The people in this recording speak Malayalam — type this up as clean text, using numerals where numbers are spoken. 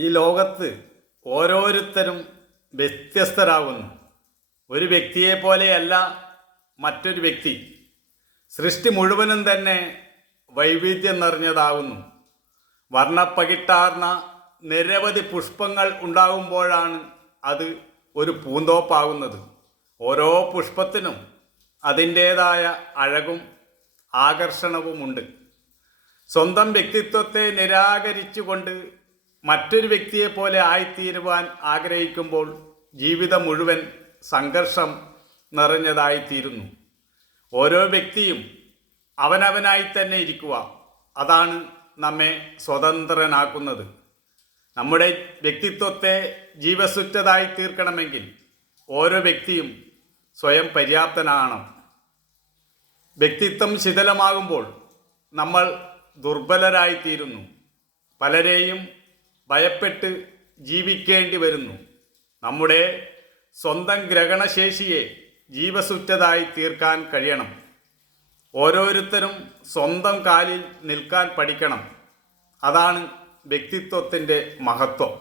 ഈ ലോകത്ത് ഓരോരുത്തരും വ്യത്യസ്തരാകുന്നു. ഒരു വ്യക്തിയെ പോലെയല്ല മറ്റൊരു വ്യക്തി. സൃഷ്ടി മുഴുവനും തന്നെ വൈവിധ്യം നിറഞ്ഞതാകുന്നു. വർണ്ണപ്പകിട്ടാർന്ന നിരവധി പുഷ്പങ്ങൾ ഉണ്ടാകുമ്പോഴാണ് അത് ഒരു പൂന്തോപ്പാകുന്നത്. ഓരോ പുഷ്പത്തിനും അതിൻ്റേതായ അഴകും ആകർഷണവുമുണ്ട്. സ്വന്തം വ്യക്തിത്വത്തെ നിരാകരിച്ചുകൊണ്ട് മറ്റൊരു വ്യക്തിയെപ്പോലെ ആയിത്തീരുവാൻ ആഗ്രഹിക്കുമ്പോൾ ജീവിതം മുഴുവൻ സംഘർഷം നിറഞ്ഞതായിത്തീരുന്നു. ഓരോ വ്യക്തിയും അവനവനായി തന്നെ ഇരിക്കുക, അതാണ് നമ്മെ സ്വതന്ത്രനാക്കുന്നത്. നമ്മുടെ വ്യക്തിത്വത്തെ ജീവസുറ്റതായി തീർക്കണമെങ്കിൽ ഓരോ വ്യക്തിയും സ്വയം പര്യാപ്തനാകണം. വ്യക്തിത്വം ശിഥിലമാകുമ്പോൾ നമ്മൾ ദുർബലരായിത്തീരുന്നു. പലരെയും ഭയപ്പെട്ട് ജീവിക്കേണ്ടി വരുന്നു. നമ്മുടെ സ്വന്തം ഗ്രഹണശേഷിയെ ജീവസുറ്റതായി തീർക്കാൻ കഴിയണം. ഓരോരുത്തരും സ്വന്തം കാലിൽ നിൽക്കാൻ പഠിക്കണം. അതാണ് വ്യക്തിത്വത്തിൻ്റെ മഹത്വം.